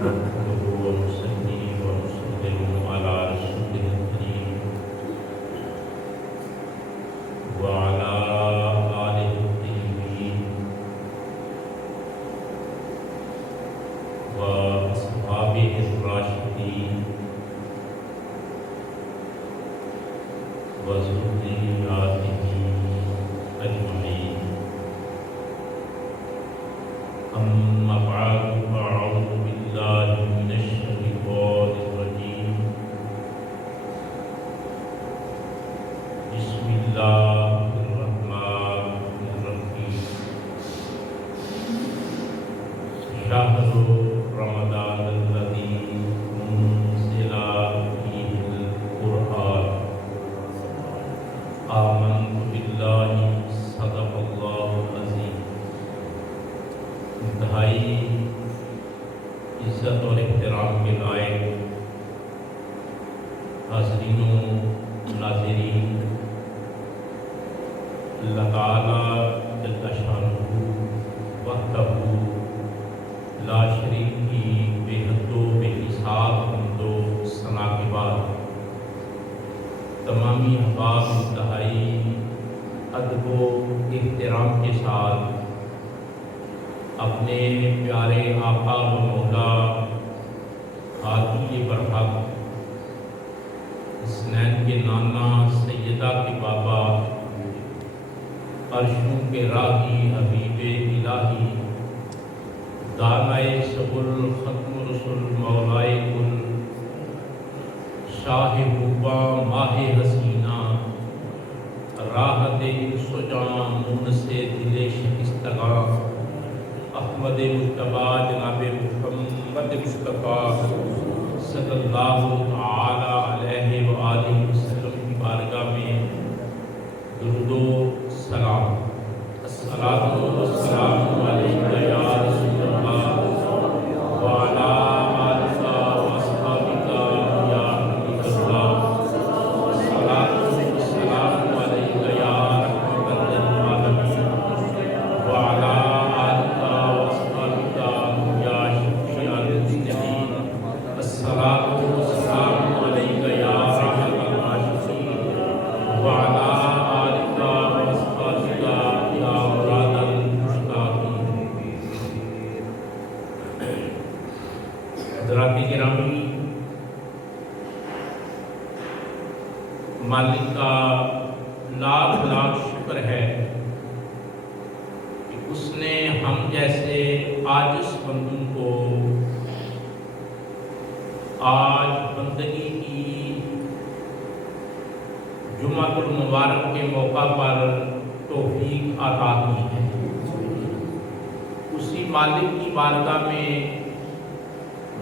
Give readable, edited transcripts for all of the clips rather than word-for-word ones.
نحمده ونصلي ونسلم على رسوله الكريم وعلى آله الطيبين وأصحابه الراشدين وذرياته أجمعين. أما بعد فأعوذ بالله من الشيطان الرجيم. بسم الله الرحمن الرحيم. شهر رمضان الذي أنزل فيه القرآن. آمنت بالله صدق الله العظيم. انتہائی عزت اور احترام کے لائق حاضرین و ناظرین، اللہ تعالیٰ جل شانہ وحدہ لا شریک کی بے حد و بے حساب حمد و ثنا کے بعد تمامی احباب انتہائی ادب و احترام کے ساتھ اپنے پیارے آقا و مولا ہادی برحق حسنین کے نانا سیدہ کے بابا عرشوں کے راہی حبیب الہی دانائے سبل ختم رسول مولائے کل شاہ حبا ماہ حسینہ راحت سجاں مون سے دل شکستگاں احمد مجتبیٰ جناب محمد مصطفیٰ صلی اللہ تعالی علیہ وآلہ وسلم کی بارگاہ میں درود و سلام. الصلاۃ والسلام علیک یا رسول اللہ وعلی آلک واصحابک یا حبیب اللہ. الصلاۃ والسلام علیک یا رحمۃ للعالمین وعلی گرامی، مالک کا لاکھ لاکھ شکر ہے کہ اس نے ہم جیسے عاجز بندوں کو آج بندگی کی جمعۃ المبارک کے موقع پر توفیق عطا کی ہے. اسی مالک کی بارگاہ میں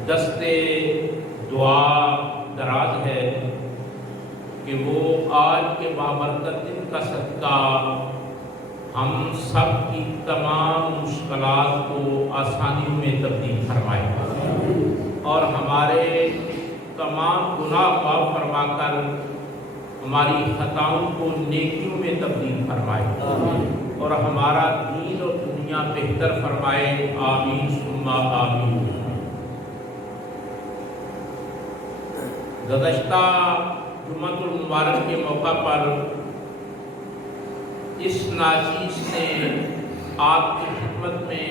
دستے دعا دراز ہے کہ وہ آج کے بابرکت دن کا صدقہ ہم سب کی تمام مشکلات کو آسانیوں میں تبدیل فرمائے اور ہمارے تمام گناہ معاف فرما کر ہماری خطاؤں کو نیکیوں میں تبدیل فرمائے اور ہمارا دین اور دنیا بہتر فرمائے. آمین ثم آمین. گزشتہ جمعۃ المبارک کے موقع پر اس ناچیز نے آپ کی خدمت میں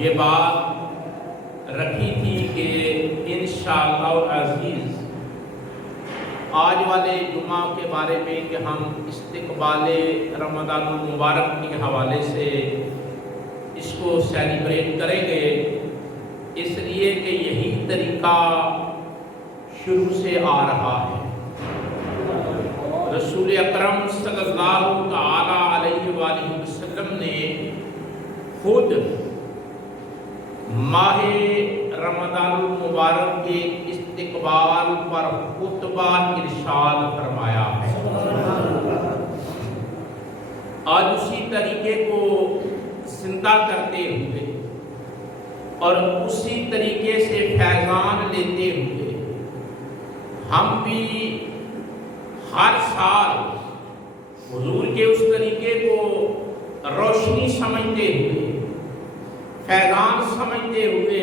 یہ بات رکھی تھی کہ انشاءاللہ العزیز آج والے جمعہ کے بارے میں کہ ہم استقبال رمضان المبارک کے حوالے سے اس کو سیلیبریٹ کریں گے، اس لیے کہ یہی طریقہ شروع سے آ رہا ہے. رسول اکرم صلی اللہ تعالی علیہ وآلہ وسلم نے خود ماہ رمضان المبارک کے استقبال پر خطبہ ارشاد فرمایا ہے. آج اسی طریقے کو زندہ کرتے ہوئے اور اسی طریقے سے فیضان لیتے ہوئے ہم بھی ہر سال حضور کے اس طریقے کو روشنی سمجھتے ہوئے، فیضان سمجھتے ہوئے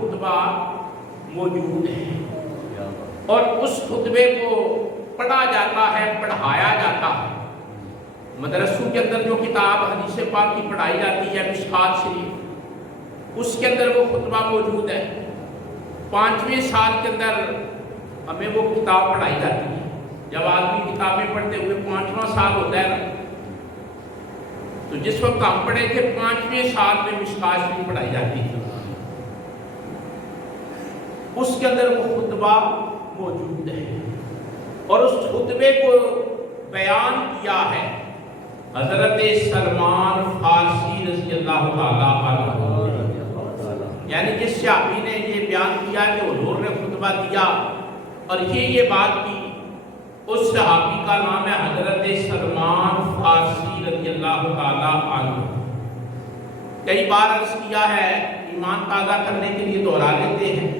خطبہ موجود ہے اور اس خطبے کو پڑھا جاتا ہے، پڑھایا جاتا ہے۔ مدرسوں کے اندر جو کتاب حدیث پاک کی پڑھائی جاتی ہے مشکوٰۃ شریف، اس کے اندر وہ خطبہ موجود ہے۔ 5ویں سال کے اندر ہمیں وہ کتاب پڑھائی جاتی ہے۔ جب آدمی کتابیں پڑھتے ہوئے 5واں سال ہوتا ہے نا، تو جس وقت ہم پڑھے تھے 5ویں سال میں مشکوٰۃ شریف پڑھائی جاتی تھی، اس کے اندر وہ خطبہ موجود ہے اور اس خطبے کو بیان کیا ہے حضرت سلمان فارسی رضی اللہ تعالیٰ عنہ، یعنی جس صحابی نے یہ بیان کیا کہ حضور نے خطبہ دیا اور یہ بات کی، اس صحابی کا نام ہے حضرت سلمان فارسی رضی اللہ تعالیٰ عنہ۔ کئی بار عرض کیا ہے، ایمان تازہ کرنے کے لیے دہرا لیتے ہیں،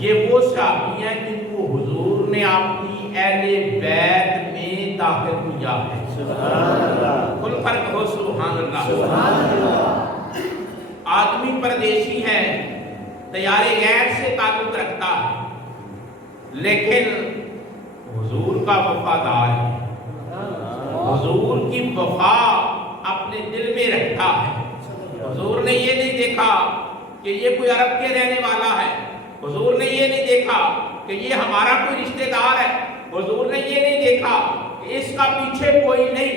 یہ وہ صحابی ہیں جن کو حضور نے اپنی اہل بیت میں داخل کیا ہے۔ سبحان اللہ، کل فرق ہو سبحان اللہ۔ سبحان اللہ۔ آدمی پردیسی ہے، دیار غیر سے تعلق رکھتا ہے، لیکن حضور کا وفادار ہے، حضور کی وفا اپنے دل میں رکھتا ہے۔ حضور نے یہ نہیں دیکھا کہ یہ کوئی عرب کے رہنے والا ہے، حضور نے یہ نہیں دیکھا کہ یہ ہمارا کوئی رشتہ دار ہے، حضور نے یہ نہیں دیکھا کہ اس کا پیچھے کوئی نہیں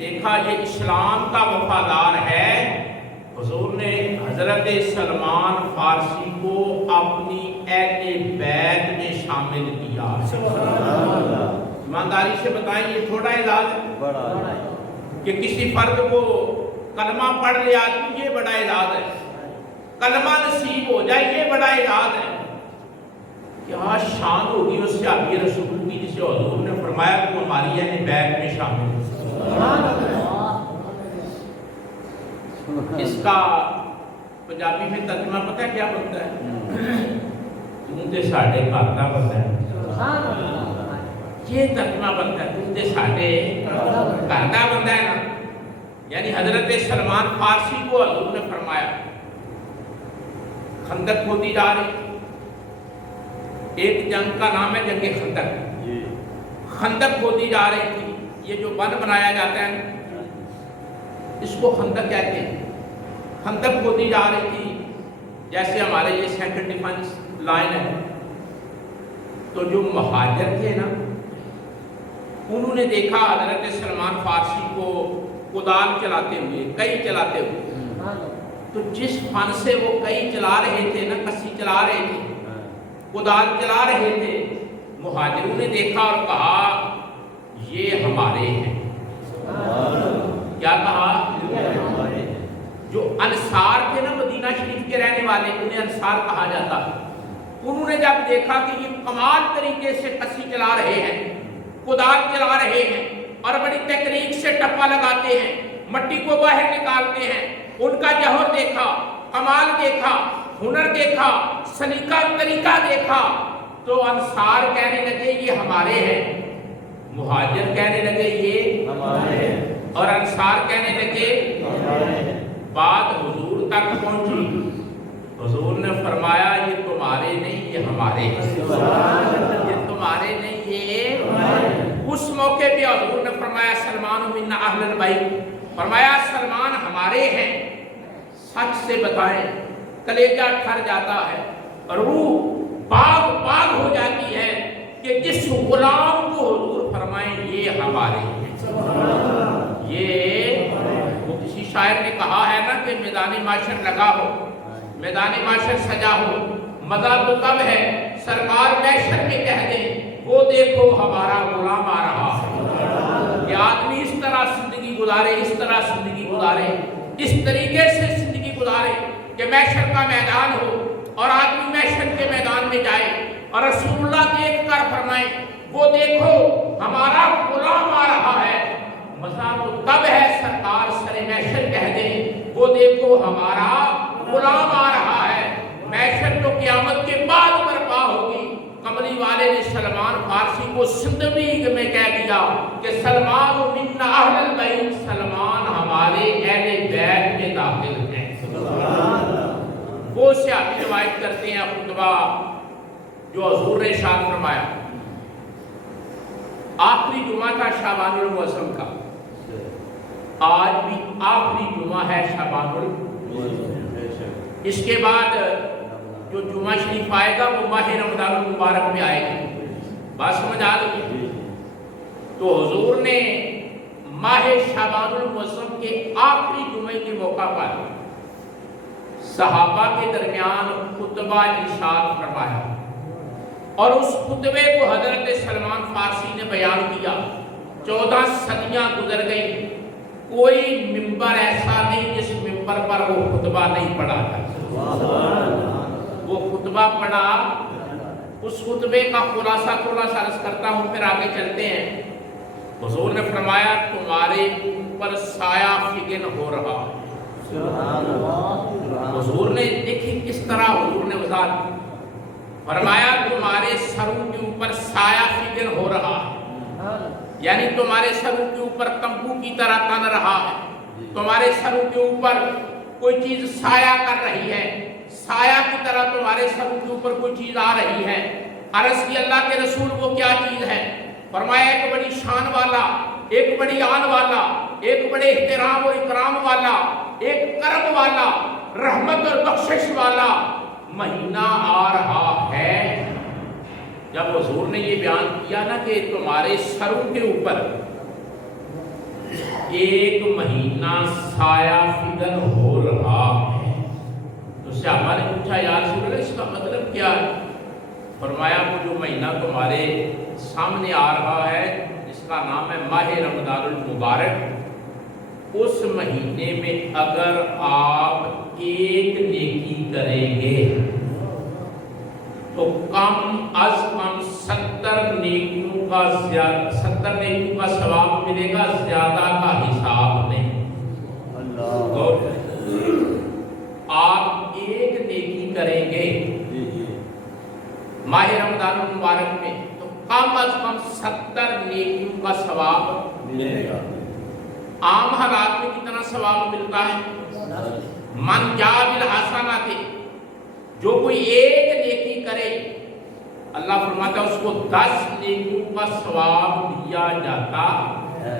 دیکھا، یہ اسلام کا وفادار ہے۔ حضور نے حضرت سلمان فارسی کو اپنی اہل بیت میں شامل کیا۔ ایمانداری سے بتائیں، یہ تھوڑا اعزاز ہے کہ کسی فرد کو کلمہ پڑھ لے آدمی، یہ بڑا اعزاز ہے، کلمہ نصیب ہو جائے یہ بڑا اعزاز ہے۔ کیا شان ہوگی اس صحابی رسول کی جسے حضور نے فرمایا کہ ہماری اہل بیت میں شامل ہے۔ اس کا پنجابی میں ترجمہ پتہ ہے کیا بنتا ہے؟ تم تے ساڈے گھر دا بندہ ہے، یہ ترجمہ بنتا ہے، تم تے ساڈے گھر دا بندہ ہے نا، یعنی حضرت سلمان فارسی کو حضور نے فرمایا۔ خندق کھودی جا رہی، ایک جنگ کا نام ہے جنگ خندق، خندق کھودی جا رہی تھی، یہ جو بند بنایا جاتا ہے اس کو خندق کہتے ہیں۔ خندق کھودی جا رہی تھی، جیسے ہمارے یہ سینٹرل ڈیفنس لائن ہے، تو جو مہاجر تھے نا، انہوں نے دیکھا حضرت سلمان فارسی کو کدال چلاتے ہوئے، کئی چلاتے ہوئے، تو جس فن سے وہ کئی چلا رہے تھے نا، کسی چلا رہے تھے، کدال چلا رہے تھے، مہاجروں نے دیکھا اور کہا یہ ہمارے ہیں۔ کیا کہا؟ جو انصار تھے نا، مدینہ شریف کے رہنے والے، انہیں انصار کہا جاتا ہے، انہوں نے جب دیکھا کہ یہ کمال طریقے سے کسی چلا رہے ہیں، کدال چلا رہے ہیں اور بڑی تکنیک سے ٹپا لگاتے ہیں، مٹی کو باہر نکالتے ہیں، ان کا جوہر دیکھا، کمال دیکھا، ہنر دیکھا، سلیقہ طریقہ دیکھا، تو انصار کہنے لگے یہ ہمارے ہیں، مہاجر کہنے لگے یہ ہمارے ہیں، اور انصار کہنے لگے ہمارے ہیں۔ بات حضور تک پہنچی، حضور نے فرمایا یہ تمہارے نہیں یہ ہمارے ہیں، یہ تمہارے نہیں یہ ہمارے ہیں۔ اس موقع پہ حضور نے فرمایا سلمان من اہل البیت، فرمایا سلمان ہمارے ہیں۔ سچ سے بتائیں کلیجہ ٹھر جاتا ہے، روح باغ باغ ہو جاتی ہے کہ جس غلام کو حضور فرمائیں یہ ہمارے ہیں، یہ وہ کسی شاعر نے کہا ہے نا کہ میدان معاشر لگا ہو، میدان معاشر سجا ہو، مزہ تو تب ہے سرکار محشر میں کہہ دیں وہ دیکھو ہمارا غلام آ رہا ہے۔ کہ آدمی اس طرح زندگی گزارے، اس طرح زندگی گزارے، اس طریقے سے زندگی گزارے کہ محشر کا میدان ہو اور آدمی محشر کے میدان میں جائے اور رسول اللہ دیکھ کر فرمائے وہ دیکھو ہمارا غلام آ رہا ہے۔ مزہ تو تب ہے سرکار سر محشر کہہ دیں وہ دیکھو ہمارا غلام آ رہا ہے۔ محشر تو قیامت کے بعد برپا ہوگی۔ کملی والے نے سلمان فارسی کو سندبیگ میں کہہ دیا کہ سلمان من اہل البیت، سلمان ہمارے اہل بیت میں داخل ہیں۔ وہ سے آپ روایت کرتے ہیں خطبہ جو حضور نے ارشاد فرمایا، آخری جمعہ تھا شعبان المعظم کا، آج بھی آخری جمعہ ہے شعبان المعظم، اس کے بعد جو جمعہ شریف آئے گا وہ ماہ رمضان المبارک میں آئے گی، بات سمجھ آ رہی ہے؟ تو حضور نے ماہ شعبان المعظم کے آخری جمعے کے موقع پر صحابہ کے درمیان خطبہ ارشاد فرمایا، اور اس خطبے کو حضرت سلمان فارسی نے بیان کیا۔ 14 صدیاں گزر گئی، کوئی ممبر ایسا نہیں جس ممبر پر وہ خطبہ نہیں پڑھا تھا۔ وہ خطبہ پڑھا، اس خطبے کا خلاصہ عرض کرتا ہوں، پھر آگے چلتے ہیں۔ حضور نے فرمایا تمہارے اوپر سایہ فگن ہو رہا ہے۔ حضور نے دیکھی کس طرح حضور نے وضاحت فرمایا تمہارے سروں کے اوپر سایہ فگن ہو رہا ہے، یعنی تمہارے سروں کے اوپر تمبو کی طرح تن رہا ہے، تمہارے سروں کے اوپر کوئی چیز سایہ کر رہی ہے، سایہ کی طرح تمہارے سروں کے اوپر کوئی چیز آ رہی ہے۔ عرض کی اللہ کے رسول وہ کیا چیز ہے؟ فرمایا ایک بڑی شان والا، ایک بڑی آن والا، ایک بڑے احترام اور اکرام والا، ایک کرم والا، رحمت اور بخشش والا مہینہ آ رہا ہے۔ جب حضور نے یہ بیان کیا نا کہ تمہارے سروں کے اوپر ایک مہینہ سایہ فگن ہو رہا ہے، تو صحابہ نے پوچھا یا رسول اللہ اس کا مطلب کیا ہے؟ فرمایا وہ جو مہینہ تمہارے سامنے آ رہا ہے جس کا نام ہے ماہ رمضان المبارک، اس مہینے میں اگر آپ ایک نیکی کریں گے تو کم از کم 70 نیکیوں کا ثواب ملے گا، زیادہ کا حساب نہیں۔ آپ ایک نیکی کریں گے ماہ رمضان المبارک میں تو کم از کم 70 نیکیوں کا ثواب ملے گا۔ عام حالات میں کتنا ثواب ملتا ہے؟ من جاء بالحسنۃ، جو کوئی ایک نیکی کرے اللہ فرماتا ہے اس کو 10 نیکیوں کا ثواب دیا جاتا ہے۔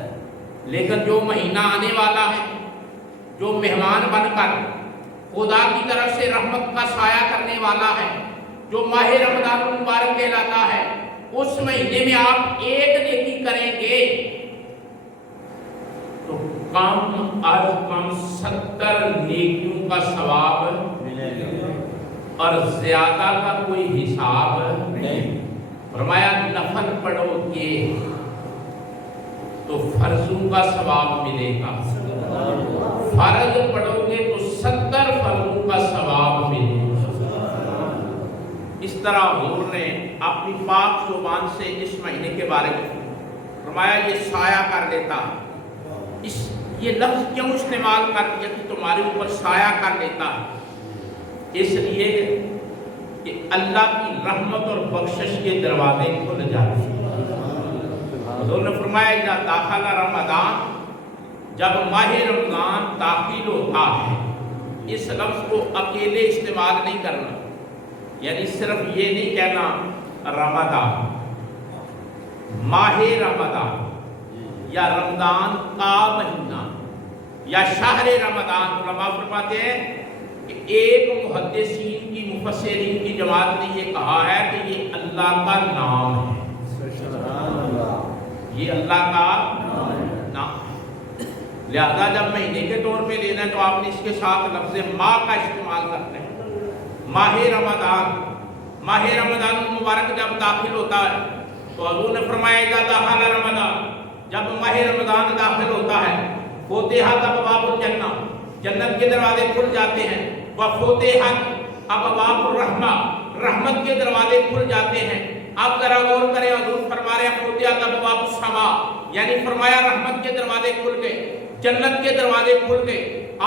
لیکن جو مہینہ آنے والا ہے، جو مہمان بن کر خدا کی طرف سے رحمت کا سایہ کرنے والا ہے، جو ماہ رمضان المبارک کہلاتا ہے، اس مہینے میں آپ ایک نیکی کریں گے تو کم از کم 70 نیکیوں کا ثواب ملے گا، اور زیادہ کا کوئی حساب نہیں۔ فرمایا نفل پڑھو گے تو فرضوں کا ثواب ملے گا، فرض پڑھو گے تو 70 فرضوں کا ثواب ملے گا۔ اس طرح حضور نے اپنی پاک زبان سے اس مہینے کے بارے میں فرمایا یہ سایہ کر لیتا ہے۔ یہ لفظ کیوں استعمال کر دیا کہ تمہارے اوپر سایہ کر لیتا ہے؟ اس لیے کہ اللہ کی رحمت اور بخشش کے دروازے کھل جاتے ہیں۔ حضور نے فرمایا اذا داخل رمضان، جب ماہ رمضان داخل ہوتا ہے، اس لفظ کو اکیلے استعمال نہیں کرنا، یعنی صرف یہ نہیں کہنا رمضان، ماہ رمضان یا رمضان کا مہینہ یا شہر رمضان۔ علماء فرماتے ہیں کہ ایک محدثین کی مفسرین کی جماعت نے یہ کہا ہے کہ یہ اللہ کا نام ہے، یہ اللہ کا نام ہے، لہذا جب مہینے کے طور پہ لینا ہے تو آپ نے اس کے ساتھ لفظ ماہ کا استعمال کرنا ہے۔ ماہ رمضان المبارک جب داخل ہوتا ہے تو حضور نے فرمایا اذا دخل رمضان، جب ماہ رمضان داخل ہوتا ہے، فتحت ابواب الجنہ، جنت کے دروازے کھل جاتے ہیں، وفتحت ابواب الرحمہ، رحمت کے دروازے کھل جاتے ہیں۔ آپ ذرا غور کریں، حضور فرما رہے ہیں فتحت ابواب السماء، یعنی فرمایا رحمت کے دروازے کھل گئے، جنت کے دروازے کھل گئے،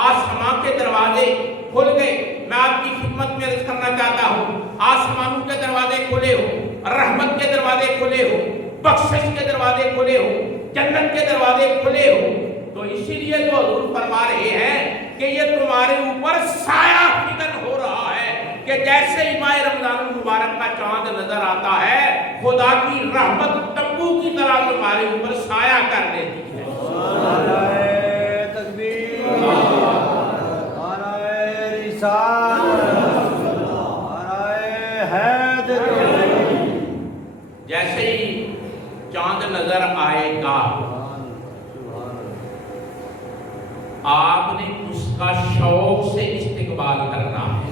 آسمان کے دروازے کھل گئے۔ میں آپ کی خدمت میں عرض کرنا چاہتا ہوں آسمانوں کے دروازے کھلے ہو، رحمت کے دروازے کھلے ہو، بخشش کے دروازے کھلے ہو، جنت کے دروازے کھلے ہو، تو اسی لیے تو حضور فرما رہے ہیں کہ یہ تمہارے اوپر سایہ فگن ہو رہا ہے۔ جیسے ہی ماہ رمضان المبارک کا چاند نظر آتا ہے خدا کی رحمت تمبو کی طرح تمہارے اوپر سایہ کر دیتی ہے. نعرہ تکبیر، نعرہ رسالت، نعرہ حیدر. جیسے ہی چاند نظر آئے گا آپ نے اس کا شوق سے استقبال کرنا ہے.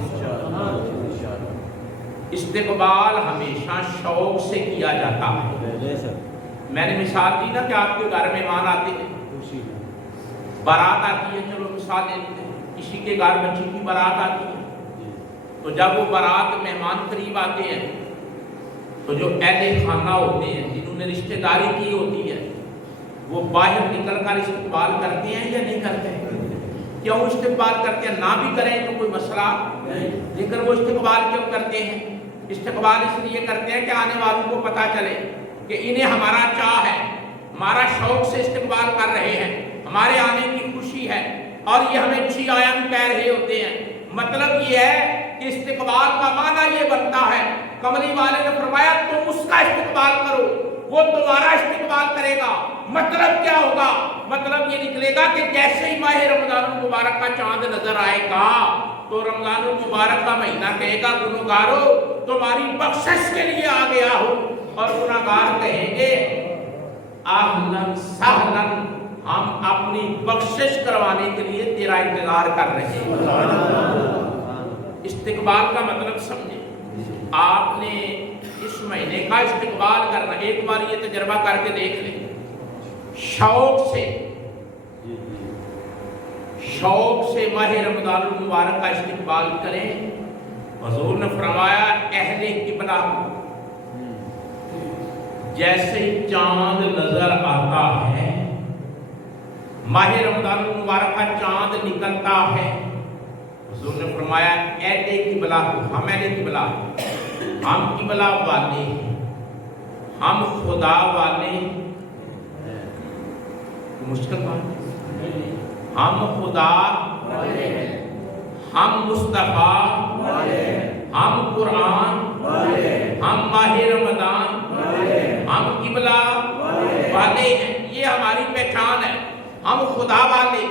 استقبال ہمیشہ شوق سے کیا جاتا ہے. میں نے مثال دی نا کہ آپ کے گھر مہمان آتے ہیں، بارات آتی ہے، چلو مثال لیتے ہیں کسی کے گھر بچی کی بارات آتی ہے، تو جب وہ بارات مہمان قریب آتے ہیں تو جو اہل خانہ ہوتے ہیں جنہوں نے رشتہ داری کی ہوتی ہے وہ باہر نکل کر استقبال کرتے ہیں یا نہیں کرتے ہیں؟ کیوں استقبال کرتے ہیں؟ نہ بھی کریں تو کوئی مسئلہ نہیں، لیکن وہ استقبال کیوں کرتے ہیں؟ استقبال اس لیے کرتے ہیں کہ آنے والوں کو پتہ چلے کہ انہیں ہمارا چاہ ہے، ہمارا شوق سے استقبال کر رہے ہیں، ہمارے آنے کی خوشی ہے اور یہ ہمیں جی آئیں کہہ رہے ہوتے ہیں. مطلب یہ ہے کہ استقبال کا معنی یہ بنتا ہے، کملی والے نے فرمایا تم اس کا استقبال کرو، وہ تمہارا استقبال کرے گا. مطلب کیا ہوگا؟ مطلب یہ نکلے گا کہ جیسے ہی ماہ رمضان المبارک کا چاند نظر آئے گا تو رمضان المبارک کا مہینہ کہے گا گنہگارو تمہاری بخشش کے لیے آ گیا ہو، اور گنہگار کہیں گے اہلاً سہلاً ہم اپنی بخشش کروانے کے لیے تیرا انتظار کر رہے ہیں. استقبال کا مطلب سمجھے. آپ نے اس مہینے کا استقبال کرنا، ایک بار یہ تجربہ کر کے دیکھ لیں، شوق سے ماہ رمضان المبارک کا استقبال کریں. حضور نے فرمایا اہل قبلہ جیسے ہی چاند نظر آتا ہے، ماہ رمضان المبارک کا چاند نکلتا ہے، حضور نے فرمایا اہل قبلہ کو، ہم اہل قبلہ، ہم قبلہ والے ہیں، ہم خدا والے، مشکل بات، ہم خدا والے ہیں، ہم مصطفیٰ والے ہیں، ہم قرآن والے ہیں، ہم ماہ رمضان والے ہیں، ہم قبلہ والے ہیں. یہ ہماری پہچان ہے. ہم خدا والے،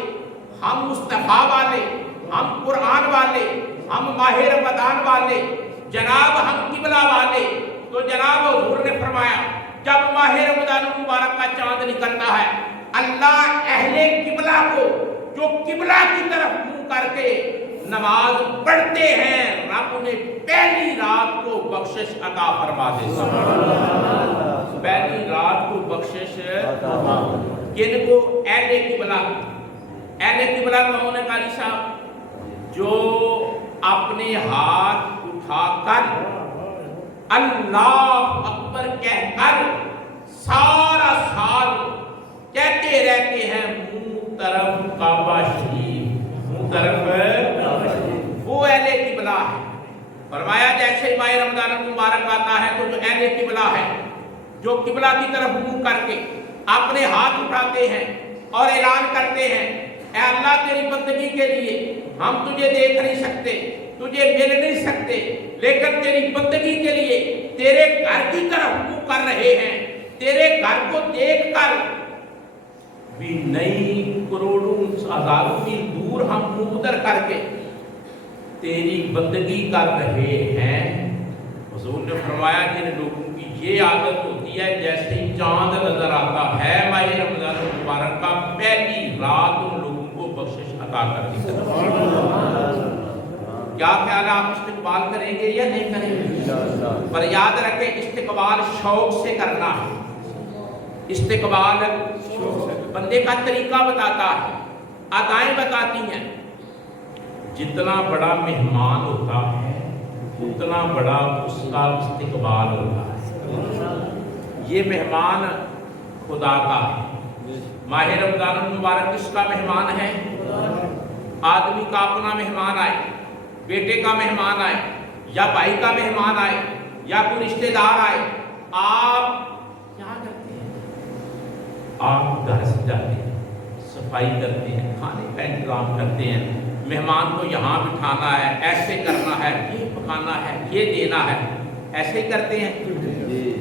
ہم مصطفیٰ والے، ہم قرآن والے، ہم ماہ رمضان والے، جناب ہم قبلہ والے. تو جناب حضور نے فرمایا جب ماہ رمضان المبارک کا چاند نکلتا ہے اللہ اہل قبلہ کو جو قبلہ کی طرف منہ کر کے نماز پڑھتے ہیں رب انہیں پہلی رات کو بخشش عطا فرما دیتا ہے. پہلی رات کو بخشش کن کو؟ اہل قبلہ. اہل قبلہ کون ہے قاری صاحب؟ جو اپنے ہاتھ اٹھا کر اللہ اکبر کہہ کر سارا سال کہتے رہتے ہیں منہ طرف کعبہ شریف، منہ طرف کعبہ شریف، وہ اہل قبلہ ہے. فرمایا جیسے ماہ رمضان المبارک آتا ہے تو جو اہل قبلہ ہے جو قبلہ کی طرف منہ کر کے اپنے ہاتھ اٹھاتے ہیں اور اعلان کرتے ہیں اے اللہ تیری بندگی کے لیے ہم تجھے دیکھ نہیں سکتے، تجھے مل نہیں سکتے، لیکن تیری بندگی کے لیے تیرے گھر کی طرف منہ کر رہے ہیں. تیرے گھر کو دیکھ کر بھی نئی کروڑوں ہزاروں میل دور ہم منہ ادھر کر کے تیری بندگی کر رہے ہیں. حضور نے فرمایا جن لوگوں کی یہ عادت ہوتی ہے جیسے ہی چاند نظر آتا ہے ماہ رمضان المبارک کا پہلی رات ان لوگوں کو بخشش عطا کر دی. کیا خیال ہے آپ استقبال کریں گے یا نہیں کریں گے؟ پر یاد رکھیں استقبال شوق سے کرنا ہے. استقبال بندے کا طریقہ بتاتا ہے، ادائیں بتاتی ہیں. جتنا بڑا مہمان ہوتا ہے اتنا بڑا اس کا استقبال ہوتا ہے. یہ مہمان خدا کا ہے. ماہ رمضان المبارک کس کا مہمان ہے؟ آدمی کا اپنا مہمان آئے، بیٹے کا مہمان آئے یا بھائی کا مہمان آئے یا کوئی رشتہ دار آئے، آپ کیا کرتے ہیں؟ آپ گھر سے جاتے ہیں، صفائی کرتے ہیں، کھانے کا انتظام کرتے ہیں، مہمان کو یہاں بٹھانا ہے، ایسے کرنا ہے، یہ پکانا ہے، یہ دینا ہے، ایسے ہی کرتے ہیں۔ جی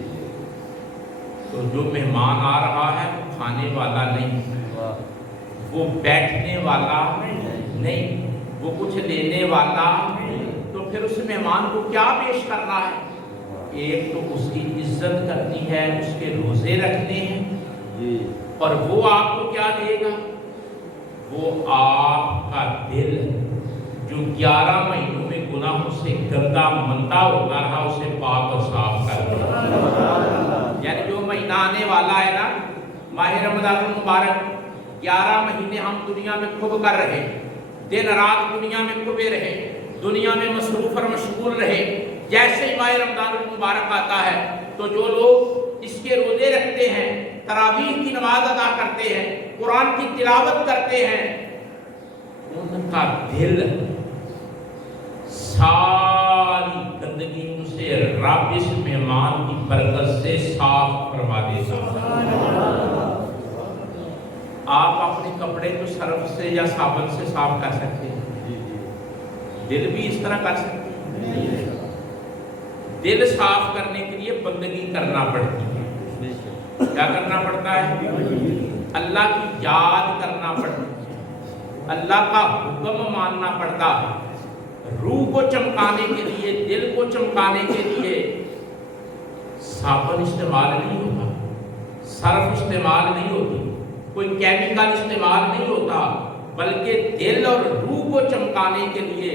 تو جو مہمان آ رہا ہے وہ کھانے والا نہیں، وہ بیٹھنے والا نہیں، وہ کچھ لینے والا، تو پھر اس مہمان کو کیا پیش کرنا ہے؟ ایک تو اس کی عزت کرنی ہے، اس کے روزے رکھنے ہیں، جی اور وہ آپ کو کیا دے گا؟ وہ آپ کا دل جو 11 مہینوں میں گناہوں سے گندا مندا ہوتا رہا، اسے پاک اور صاف کر دے گا۔ یعنی جو مہینہ آنے والا ہے نا، ماہ رمضان المبارک، 11 مہینے ہم دنیا میں کھب کر رہے، دن رات دنیا میں کھبے رہے، دنیا میں مصروف اور مشغول رہے۔ جیسے ہی ماہ رمضان المبارک آتا ہے تو جو لوگ اس کے روزے رکھتے ہیں، تراویح کی نماز ادا کرتے ہیں، قرآن کی تلاوت کرتے ہیں، ان کا دل ساری گندگیوں سے رب اس مہمان کی برکت سے صاف فرما دیتا ہے۔ آپ اپنے کپڑے تو صرف سے یا صابن سے صاف کر سکتے ہیں، دل بھی اس طرح کر سکتے ہیں۔ دل صاف کرنے کے لیے بندگی کرنا پڑتی ہے۔ کیا کرنا پڑتا ہے؟ اللہ کی یاد کرنا پڑتی ہے، اللہ کا حکم ماننا پڑتا ہے۔ روح کو چمکانے کے لیے، دل کو چمکانے کے لیے صابن استعمال نہیں ہوتا، صرف استعمال نہیں ہوتی، کوئی کیمیکل استعمال نہیں ہوتا، بلکہ دل اور روح کو چمکانے کے لیے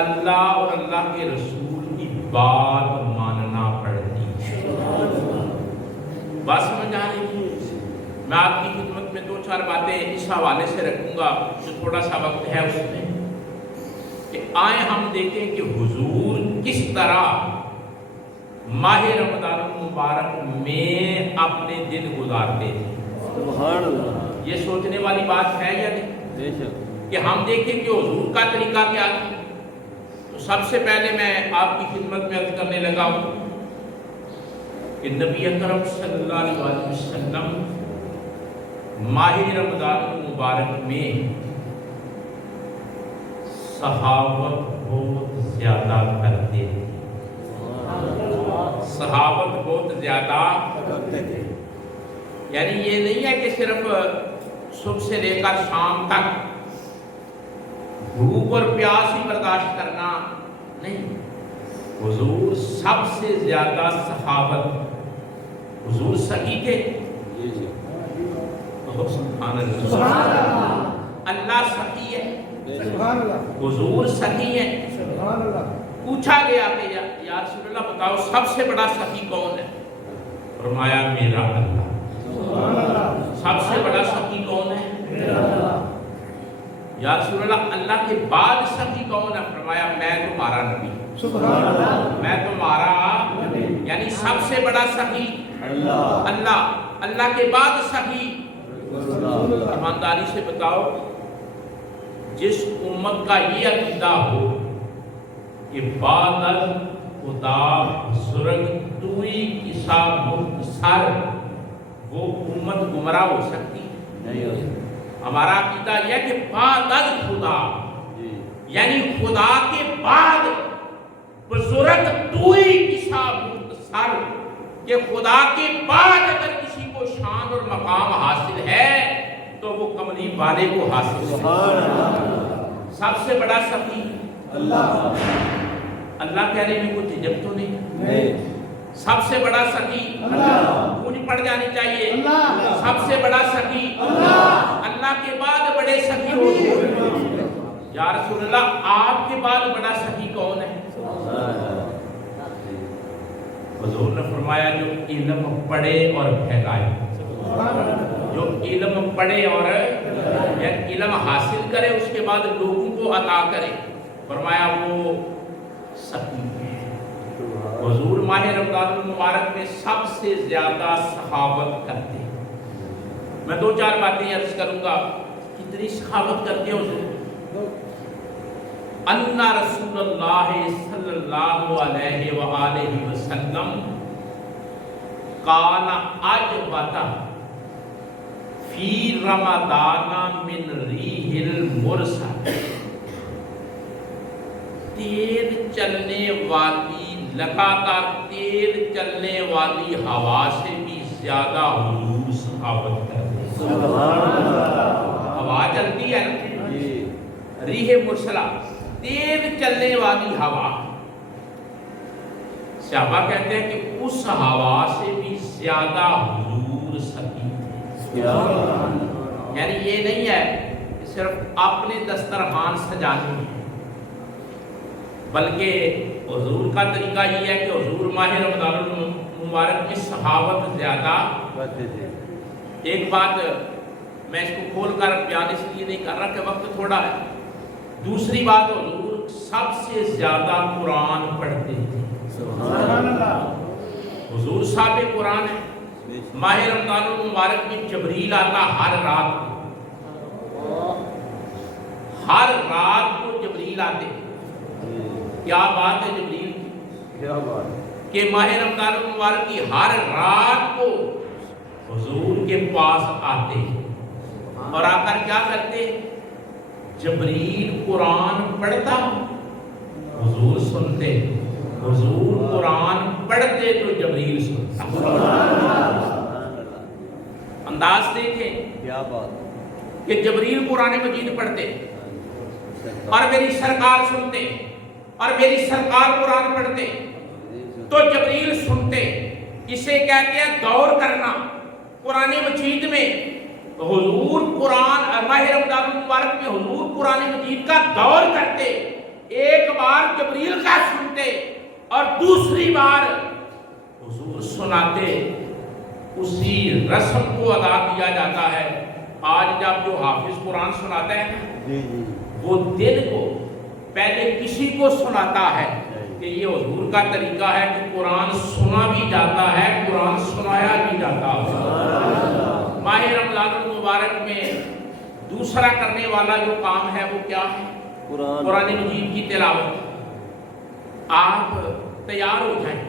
اللہ اور اللہ کے رسول کی بات ماننا پڑتی ہے۔ بات سمجھ آ رہی ہے؟ میں آپ کی خدمت میں 2-4 باتیں اس حوالے سے رکھوں گا جو تھوڑا سا وقت ہے اس میں، کہ آئیں ہم دیکھیں کہ حضور کس طرح ماہ رمضان المبارک میں اپنے دن گزارتے تھے۔ سبحان اللہ۔ یہ سوچنے والی بات ہے یا نہیں؟ بے شک۔ کہ ہم دیکھیں کہ حضور کا طریقہ کیا تھا۔ تو سب سے پہلے میں آپ کی خدمت میں عرض کرنے لگا ہوں کہ نبی اکرم صلی اللہ علیہ وسلم ماہ رمضان المبارک میں صحابت بہت زیادہ کرتے تھے، صحابت بہت زیادہ کرتے تھے۔ یعنی یہ نہیں ہے کہ صرف صبح سے لے کر شام تک بھوک اور پیاس ہی برداشت کرنا نہیں، حضور سب سے زیادہ صحابت، حضور سخی تھے۔ جی جی سبحان اللہ، اللہ سخی ہے، سبحان اللہ، حضور سخی ہے۔ سبحان اللہ۔ پوچھا گیا کہ یا رسول اللہ بتاؤ سب سے بڑا سخی کون ہے؟ فرمایا میرا اللہ۔ سبحان اللہ۔ سب سے بڑا سخی کون ہے؟ میرا اللہ۔ یا رسول اللہ اللہ کے بعد سخی کون ہے؟ فرمایا میں تمہارا نبی، سبحان اللہ۔ میں تمہارا، یعنی سب سے بڑا سخی اللہ۔ اللہ، اللہ کے بعد سخی۔ اللہ۔ ایمانداری سے بتاؤ، جس امت کا یہ عقیدہ ہو کہ بادل خدا بزرگ توئی کسا مختصر، وہ امت گمراہ ہو سکتی؟ نہیں ہو سکتا۔ ہمارا عقیدہ یہ ہے کہ بادل خدا، جی یعنی خدا کے بعد بزرگ توئی کسا مختصر، کہ خدا کے بعد اگر کسی کو شان اور مقام حاصل ہے تو وہ کملی والے کو حاصل ہے۔ سبحان اللہ۔ سب سے بڑا سخی اللہ۔ اللہ کہنے میں کچھ جھجک تو نہیں؟ نہیں۔ سب سے بڑا سخی اللہ۔ گونج پڑ جانی چاہیے، اللہ۔ سب سے بڑا سخی اللہ۔ اللہ کے بعد بڑے سخی ہو۔ یا رسول اللہ آپ کے بعد بڑا سخی کون ہے؟ حضور نے فرمایا جو علم پڑھے اور پھیلائے، جو علم پڑھے اور علم حاصل کرے اس کے بعد لوگوں کو عطا کرے، فرمایا وہ سخی ہے۔ حضور ماہ رمضان المبارک میں سب سے زیادہ سخاوت کرتے ہیں۔ میں 2-4 باتیں عرض کروں گا، کتنی سخاوت کرتے ہیں حضور۔ ان رسول اللہ صلی اللہ علیہ وآلہ وسلم کان اجود فی رمضان من ریح المرسل، تیز چلنے والی لگاتار تیز چلنے والی ہوا سے بھی زیادہ حضور سخاوت کرتے ہیں۔ ہوا چلتی ہے نا، ریح مرسلہ، تیز چلنے والی ہوا، صحابہ کہتے ہیں کہ اس ہوا سے بھی زیادہ حضور سخی تھے۔ یعنی یہ نہیں ہے کہ صرف اپنے دسترخوان سجانے ہیں، بلکہ حضور کا طریقہ یہ ہے کہ حضور ماہ رمضان المبارک میں سخاوت زیادہ کرتے تھے۔ ایک بات میں اس کو کھول کر بیان اس لیے نہیں کر رہا کہ وقت تھوڑا ہے، دوسری بات حضور سب سے زیادہ قرآن پڑھتے تھے۔ حضور صاحب قرآن ہے، ماہ رمضان المبارک میں جبریل آتا ہر رات کو جبریل آتے۔ کیا بات ہے جبریل کی، کہ ماہ رمضان المبارک کی ہر رات کو حضور کے پاس آتے اور آ کر کیا کرتے؟ جبریل قرآن پڑھتا، حضور سنتے، حضور قرآن پڑھتے تو جبریل سنتا۔ انداز دیکھیں کیا بات کہ جبریل قرآن مجید پڑھتے اور میری سرکار سنتے، اور میری سرکار قرآن پڑھتے تو جبریل سنتے۔ اسے کہتے ہیں دور کرنا۔ قرآن مجید میں حضور قرآن ماہ رمضان المبارک میں حضور قرآن مجید کا دور کرتے، ایک بار جبریل کا سنتے اور دوسری بار حضور سناتے۔ اسی رسم کو ادا کیا جاتا ہے۔ آج جب جو حافظ قرآن سناتا ہے نا، وہ دن کو پہلے کسی کو سناتا ہے کہ یہ حضور کا طریقہ ہے کہ قرآن سنا بھی جاتا ہے، قرآن سنایا بھی جاتا ہے۔ ماہ رمضان المبارک میں دوسرا کرنے والا جو کام ہے وہ کیا ہے؟ قرآن مجید کی تلاوت۔ آپ تیار ہو جائیں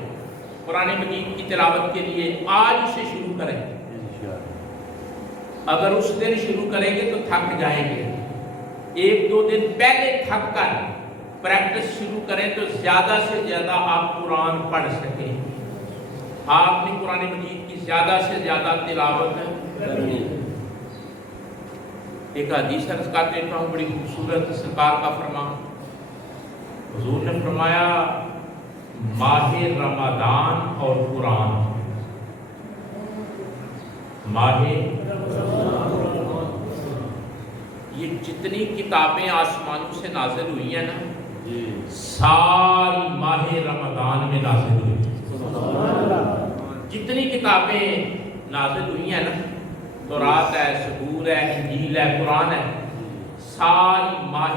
قرآن مجید کی تلاوت کے لیے، آج سے شروع کریں۔ اگر اس دن شروع کریں گے تو تھک جائیں گے، ایک دو دن پہلے تھک کر پریکٹس شروع کریں تو زیادہ سے زیادہ آپ قرآن پڑھ سکیں۔ آپ نے قرآن مجید کی زیادہ سے زیادہ تلاوت کرنی۔ ایک حدیث عرض کر دیتا ہوں، بڑی خوبصورت سرکار کا فرمان۔ حضور نے فرمایا ماہ رمضان اور قرآن، ماہ یہ جتنی کتابیں آسمانوں سے نازل ہوئی ہیں نا، ساری ماہ رمضان میں نازل ہوئی ہیں۔ جتنی کتابیں نازل ہوئی ہیں نا، تورات ہے، زبور ہے، انجیل ہے، قرآن ہے، ساری ماہ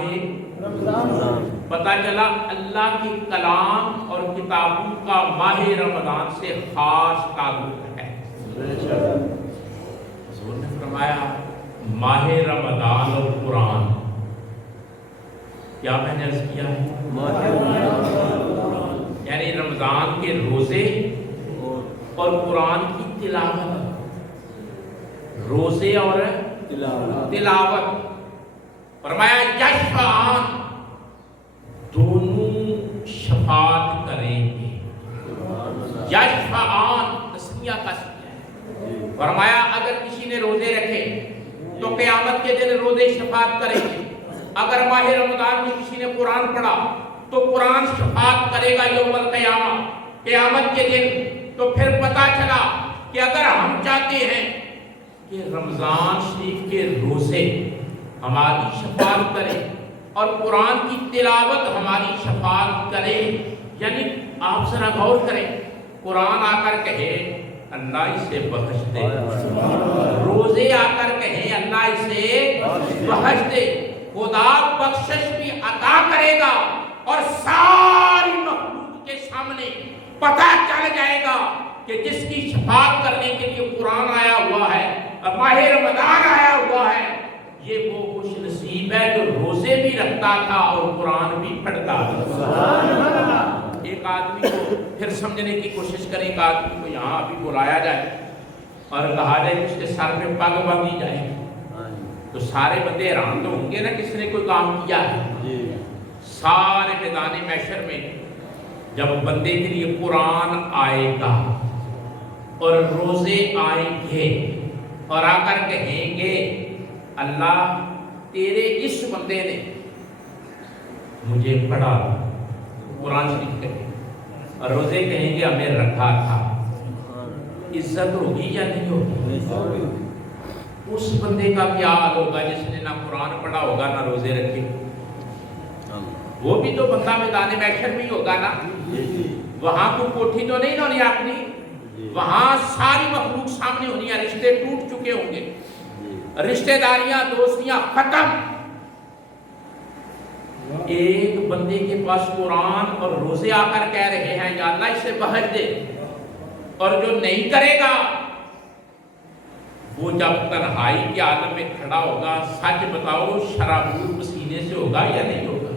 رمضان۔ پتہ چلا اللہ کے کلام اور کتابوں کا ماہ رمضان سے خاص تعلق ہے۔ حضور نے فرمایا ماہ رمضان اور قرآن، کیا میں نے عرض کیا ہے؟ یعنی رمضان کے روزے اور قرآن کی تلاوت، روزے اور تلاوت۔ فرمایا یشفعان، دونوں شفاعت کریں گے۔ یشفعان تسمیہ کا سیغہ ہے۔ فرمایا اگر کسی نے روزے رکھے تو قیامت کے دن روزے شفاعت کریں گے۔ اگر ماہ رمضان میں کسی نے قرآن پڑھا تو قرآن شفاعت کرے گا یوم القیامہ، قیامت کے دن۔ تو پھر پتہ چلا کہ اگر ہم چاہتے ہیں کہ رمضان شریف کے روزے ہماری شفاعت کریں اور قرآن کی تلاوت ہماری شفاعت کرے، یعنی آپ ذرا غور کریں، قرآن آ کر کہے اللہ اسے بخش دے، روزے آ کر کہیں اللہ اسے بخش دے، خدا بخشش بھی عطا کرے گا اور ساری مخلوق کے سامنے پتہ چل جائے گا کہ جس کی شفاعت کرنے کے لیے قرآن آیا ہوا ہے، ماہ رمضان آیا ہوا ہے، یہ وہ خوش نصیب ہے جو روزے بھی رکھتا تھا اور قرآن بھی پڑھتا تھا۔ ایک آدمی کو پھر سمجھنے کی کوشش کریں، ایک آدمی کو یہاں ابھی بلایا جائے اور کہا جائے کہ اس کے سر پہ پگ باندھی جائے، تو سارے بندے حیران تو ہوں گے نا، کس نے کوئی کام کیا ہے؟ سارے میدان محشر میں جب بندے کے لیے قرآن آئے گا اور روزے آئیں گے اور آ کر کہیں گے اللہ تیرے اس بندے نے مجھے پڑھا، قرآن شریف کہے، اور روزے کہیں گے ہمیں رکھا تھا، عزت ہوگی یا نہیں ہوگی؟ اس بندے کا کیا حال ہوگا جس نے نہ قرآن پڑھا ہوگا نہ روزے رکھے؟ وہ بھی تو بندہ میدان محشر میں ہی ہوگا نا، وہاں کو کوٹھی تو نہیں ہونی اپنی، وہاں ساری مخلوق سامنے ہونی ہے، رشتے ٹوٹ چکے ہوں گے، رشتہ داریاں دوستیاں ختم۔ ایک بندے کے پاس قرآن اور روزے آ کر کہہ رہے ہیں یا اللہ اسے بخش دے، اور جو نہیں کرے گا وہ جب تنہائی کے عالم میں کھڑا ہوگا، سچ بتاؤ شرابور پسینے سے ہوگا یا نہیں ہوگا؟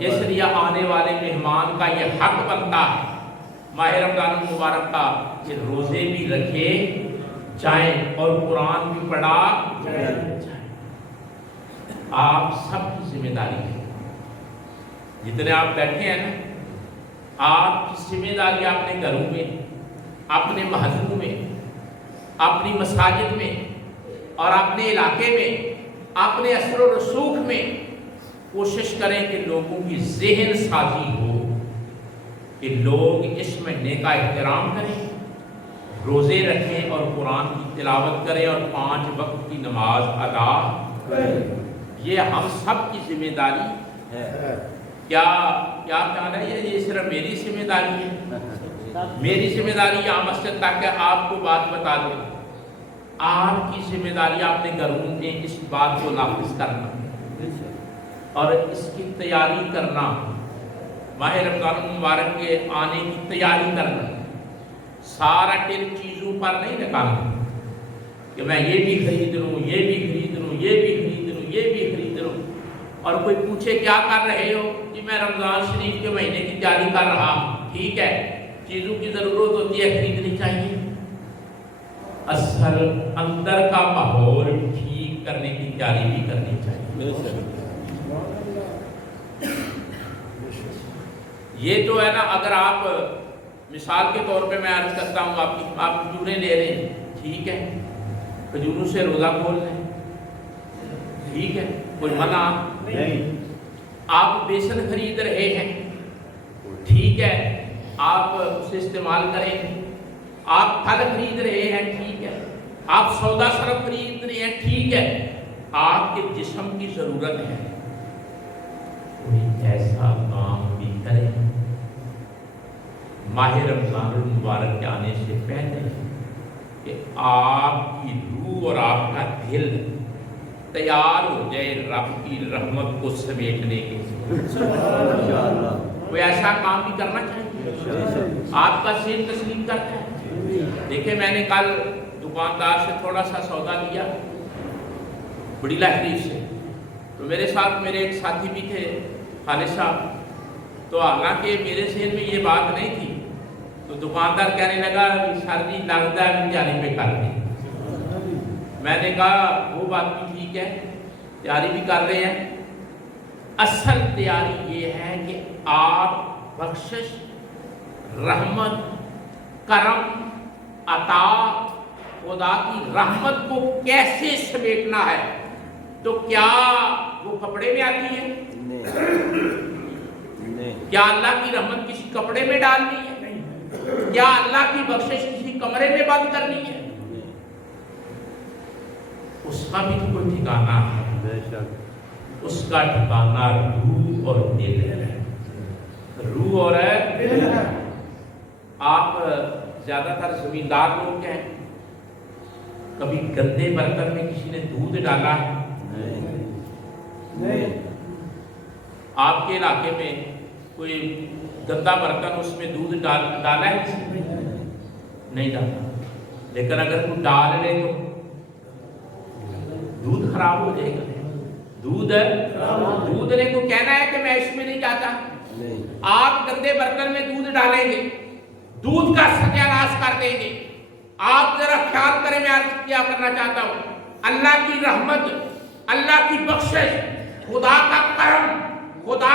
اس لیے آنے والے مہمان کا یہ حق بنتا ہے ماہ رمضان المبارک کا کہ روزے بھی رکھے جائیں اور قرآن بھی پڑھا جائے۔ آپ سب کی ذمہ داری ہے، جتنے آپ بیٹھے ہیں نا، آپ کی ذمہ داری اپنے گھروں میں، اپنے محلوں میں، اپنی مساجد میں اور اپنے علاقے میں، اپنے اثر و رسوخ میں کوشش کریں کہ لوگوں کی ذہن سازی ہو کہ لوگ اس مہینے کا احترام کریں، روزے رکھیں اور قرآن کی تلاوت کریں اور 5 وقت کی نماز ادا کریں۔ یہ ہم سب کی ذمہ داری ہے۔ کیا خیال ہے یہ صرف میری ذمہ داری ہے؟ میری ذمہ داری یہاں مسجد تک کہ آپ کو بات بتا دیں، آپ کی ذمہ داری اپنے گھروں میں اس بات کو نافذ کرنا اور اس کی تیاری کرنا، ماہ رمضان المبارک کے آنے کی تیاری کرنا، سارا ٹل چیزوں پر نہیں نکالنا کہ میں یہ بھی خرید لوں، یہ بھی خرید لوں، یہ بھی خرید لوں، یہ بھی خرید لوں، اور کوئی پوچھے کیا کر رہے ہو؟ کہ میں رمضان شریف کے مہینے کی تیاری کر رہا ہوں۔ ٹھیک ہے، چیزوں کی ضرورت ہوتی ہے، خریدنی چاہیے، اصل اندر کا ماحول ٹھیک کرنے کی تیاری بھی کرنی چاہیے۔ یہ جو ہے نا، اگر آپ مثال کے طور پہ میں عرض کرتا ہوں، آپ کھجوریں لے رہے ہیں، ٹھیک ہے، کھجوروں سے روزہ کھول لیں، ٹھیک ہے، کوئی منع نہیں۔ آپ بیسن خرید رہے ہیں، ٹھیک ہے، آپ اسے استعمال کریں۔ آپ پھل خرید رہے ہیں، ٹھیک ہے، آپ سودا صرف خرید رہے ہیں، ٹھیک ہے، آپ کے جسم کی ضرورت ہے، کوئی ایسا کام بھی کریں ماہ رمضان المبارک کے آنے سے پہلے کہ آپ کی روح اور آپ کا دل تیار ہو جائے رب کی رحمت کو سمیٹنے کے لیے۔ کوئی ایسا کام بھی کرنا چاہیے، آپ کا ذہن تسلیم کرتا ہے۔ دیکھیں، میں نے کل دکاندار سے تھوڑا سا سودا لیا بڑی لہری سے، تو میرے ساتھ میرے ایک ساتھی بھی تھے خالد صاحب، تو حالانکہ میرے ذہن میں یہ بات نہیں تھی، تو دکاندار کہنے لگا سر جی لگتا ہے تیاری پہ کر دیں۔ میں نے کہا وہ بات بھی ٹھیک ہے، تیاری بھی کر رہے ہیں، اصل تیاری یہ ہے کہ آپ بخشش، رحمت، کرم، عطا، خدا کی رحمت کو کیسے سمیٹنا ہے۔ تو کیا وہ کپڑے میں آتی ہے؟ کیا اللہ کی رحمت کسی کپڑے میں ڈالنی ہے؟ کیا اللہ کی بخشش کسی کمرے میں بند کرنی ہے؟ اس کا بھی تو کوئی ٹھکانہ ہے، اس کا ٹھکانہ روح اور دل ہے، روح اور دل ہے۔ آپ زیادہ تر زمیندار لوگ ہیں، کبھی گندے برتن میں کسی نے دودھ ڈالا ہے؟ نہیں۔ آپ کے علاقے میں کوئی گندا برتن اس میں دودھ ڈالا ہے کسی نے؟ نہیں ڈالا، لیکن اگر کوئی ڈال لے تو دودھ خراب ہو جائے گا۔ دودھ نے کو کہنا ہے کہ میں اس میں نہیں جاتا۔ آپ گندے برتن میں دودھ ڈالیں گے، دودھ کا ستیہ ناش کر دیں گے۔ آپ ذرا خیال کریں، میں عرض کیا کرنا چاہتا ہوں، اللہ کی رحمت، اللہ کی بخشش، خدا کا کرم، خدا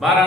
12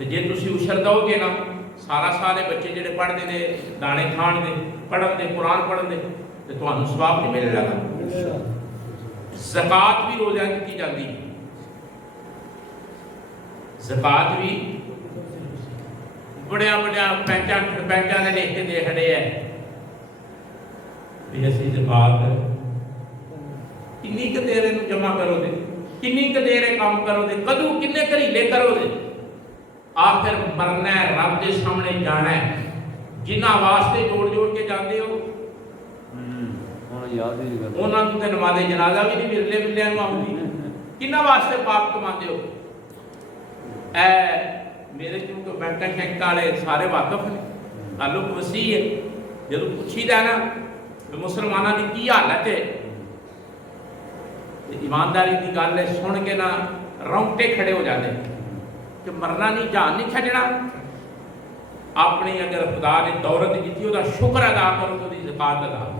ਤੇ ਜੇ ਤੁਸੀਂ ਉਸ਼ਰ ਦਓਗੇ ਨਾ ਸਾਰਾ ਸਾਰੇ ਬੱਚੇ ਜਿਹੜੇ ਪੜ੍ਹਦੇ ਨੇ ਦਾਣੇ ਖਾਣ ਦੇ ਪੜ੍ਹਨ ਦੇ ਕੁਰਾਨ ਪੜ੍ਹਨ ਦੇ ਤੇ ਤੁਹਾਨੂੰ ਸਵਾਬ ਨਹੀਂ ਮਿਲੇਗਾ। ਜ਼ਕਾਤ ਵੀ ਰੋਜ਼ਾਂ ਦਿੱਤੀ ਜਾਂਦੀ ਹੈ। ਜ਼ਕਾਤ ਵੀ ਬੜਿਆ ਪੈਂਚਾਂ ਨੇ ਲਿਖ ਕੇ ਦੇ ਖੜੇ ਹੈ ਵੀ ਅਸੀਂ ਜ਼ਕਾਤ ਕਿੰਨੀ ਕੁ ਦੇਰ ਇਹਨੂੰ ਜਮਾ ਕਰੋਗੇ, ਕਿੰਨੀ ਕੁ ਦੇਰ ਇਹ ਕੰਮ ਕਰੋਗੇ, ਕਦੋਂ ਕਿੰਨੇ ਘਰੀਲੇ ਕਰੋਗੇ। ਆਖਿਰ ਮਰਨਾ ਹੈ, ਰੱਬ ਦੇ ਸਾਹਮਣੇ ਜਾਣਾ ਹੈ। ਜਿਨ੍ਹਾਂ ਵਾਸਤੇ ਜੋੜ ਕੇ ਜਾਂਦੇ ਹੋ ਯਾਦ ਹੀ ਨਹੀਂ ਕਰਦਾ, ਉਹਨਾਂ ਨੂੰ ਤੇ ਨਮਾਜ਼ੇ ਜਨਾਜ਼ਾ ਵੀ ਨਹੀਂ ਵਿਰਲਿਆਂ ਨੂੰ ਆਉਂਦੀ। ਕਿੰਨਾਂ ਵਾਸਤੇ ਪਾਪ ਕਮਾਉਂਦੇ ਹੋ। ਮੇਰੇ ਕਿਉਂਕਿ ਬੈਂਕਾਂ ਸ਼ੈਂਕਾਂ ਵਾਲੇ ਸਾਰੇ ਵਾਕਫ ਨੇ, ਤਾਲੁਕ ਵਸੀ ਹੈ। ਜਦੋਂ ਪੁੱਛੀਦਾ ਨਾ ਵੀ ਮੁਸਲਮਾਨਾਂ ਦੀ ਕੀ ਹਾਲਤ ਹੈ ਤੇ ਇਮਾਨਦਾਰੀ ਦੀ ਗੱਲ ਹੈ, ਸੁਣ ਕੇ ਨਾ ਰੌਂਗਟੇ ਖੜੇ ਹੋ ਜਾਂਦੇ ਕਿ ਮਰਨਾ ਨਹੀਂ, ਜਾਨ ਨਹੀਂ ਛੱਡਣਾ। ਆਪਣੀ ਅਗਰ ਖੁਦਾ ਨੇ ਦੌਲਤ ਦਿੱਤੀ ਉਹਦਾ ਸ਼ੁਕਰ ਅਦਾ ਕਰੋ ਤੇ ਉਹਦੀ ਜ਼ਕਾਤ ਅਦਾ ਕਰੋ।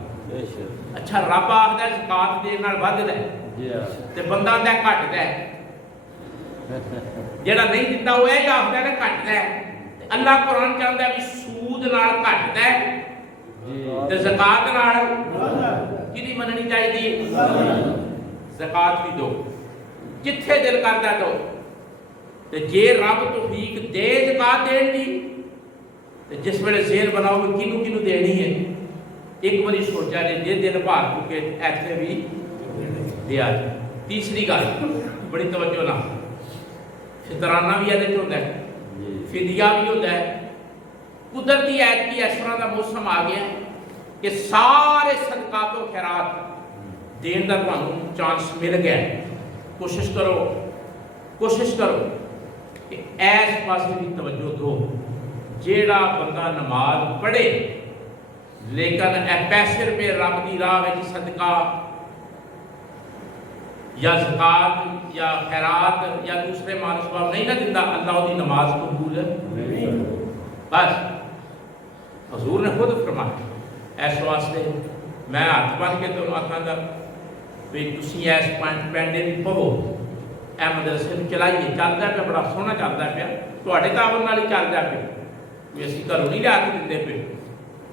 ਅੱਛਾ, ਰੱਬ ਆਖਦਾ ਜ਼ਕਾਤ ਦੇਣ ਨਾਲ ਵੱਧਦਾ ਤੇ ਬੰਦਾ ਆਂਦਾ ਘਟਦਾ ਹੈ। ਜਿਹੜਾ ਨਹੀਂ ਦਿੰਦਾ ਉਹ ਇਹ ਆਖਦਾ ਨਾ ਘਟਦਾ ਹੈ। ਤੇ ਅੱਲਾਹ ਕੁਰਾਨ ਚਾਹੁੰਦਾ ਵੀ ਸੂਦ ਨਾਲ ਘਟਦਾ ਹੈ ਤੇ ਜ਼ਕਾਤ ਨਾਲ ਕਿਹਦੀ ਮੰਨਣੀ ਚਾਹੀਦੀ ਹੈ। ਜ਼ਕਾਤ ਵੀ ਦੋ, ਜਿੱਥੇ ਦਿਲ ਕਰਦਾ ਦੋ। ਤੇ ਜੇ ਰੱਬ ਤੌਫੀਕ ਦੇ ਜ਼ਕਾਤ ਦੇਣ ਦੀ ਤੇ ਜਿਸ ਵੇਲੇ ਜ਼ੇਰ ਬਣਾਓਗੇ ਕਿਹਨੂੰ ਕਿਹਨੂੰ ਦੇਣੀ ਹੈ, ਇੱਕ ਵਾਰੀ ਸੋਚਿਆ ਜੇ ਦਿਨ ਭਾਰ ਚੁੱਕੇ ਇੱਥੇ ਵੀ ਦਿਆ ਜੀ। ਤੀਸਰੀ ਗੱਲ ਬੜੀ ਤਵੱਜੋ ਨਾਲ, ਫਿਤਰਾਨਾ ਵੀ ਇਹਦੇ 'ਚ ਹੁੰਦਾ ਹੈ, ਫਿਦਿਆ ਵੀ ਹੁੰਦਾ ਹੈ। ਕੁਦਰਤੀ ਐਤਕੀ ਇਸ ਤਰ੍ਹਾਂ ਦਾ ਮੌਸਮ ਆ ਗਿਆ ਕਿ ਸਾਰੇ ਸਦਕਾਤੋ ਖੈਰਾਤ ਦੇਣ ਦਾ ਤੁਹਾਨੂੰ ਚਾਂਸ ਮਿਲ ਗਿਆ। ਕੋਸ਼ਿਸ਼ ਕਰੋ ਕਿ ਇਸ ਪਾਸੇ ਵੀ ਤਵੱਜੋ ਦਿਓ। ਜਿਹੜਾ ਬੰਦਾ ਨਮਾਜ਼ ਪੜ੍ਹੇ ਲੇਕਿਨ ਇਹ ਪੈਸੇ ਰੁਪਏ ਰੱਬ ਦੀ ਰਾਹ ਵਿੱਚ ਸਦਕਾ ਜਾਂ ਜ਼ਕਾਤ ਜਾਂ ਖੈਰਾਤ ਜਾਂ ਦੂਸਰੇ ਮਾਲ ਸਵਾਬ ਨਹੀਂ ਨਾ ਦਿੰਦਾ, ਅੱਲਾਹ ਉਹਦੀ ਨਮਾਜ਼ ਕਬੂਲ ਨਹੀਂ। ਬਸ ਹਜ਼ੂਰ ਨੇ ਖੁਦ ਫਰਮਾਇਆ। ਇਸ ਵਾਸਤੇ ਮੈਂ ਹੱਥ ਬੰਨ੍ਹ ਕੇ ਤੁਹਾਨੂੰ ਆਖਾਂਗਾ ਵੀ ਤੁਸੀਂ ਇਸ ਪੈਂਡੇ ਵੀ ਪਵੋ, ਇਹ ਮਦਰਸੇ ਨੂੰ ਚਲਾਈਏ। ਚੱਲਦਾ ਪਿਆ, ਬੜਾ ਸੋਹਣਾ ਚੱਲਦਾ ਪਿਆ, ਤੁਹਾਡੇ ਤਾਵਨ ਨਾਲ ਹੀ ਚੱਲਦਾ ਪਿਆ, ਵੀ ਅਸੀਂ ਘਰੋਂ ਨਹੀਂ ਲਿਆ ਕੇ ਦਿੰਦੇ ਪਏ।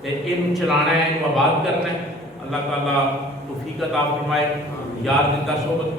ਤੇ ਇਹਨੂੰ ਚਲਾਣਾ ਹੈ, ਇਹਨੂੰ ਆਬਾਦ ਕਰਨਾ ਹੈ। ਅੱਲਾਹ ਤਾਲਾ ਤੌਫੀਕ ਅਤਾ ਫਰਮਾਏ। ਯਾਰ ਦਿੱਤਾ ਸੋਬਤ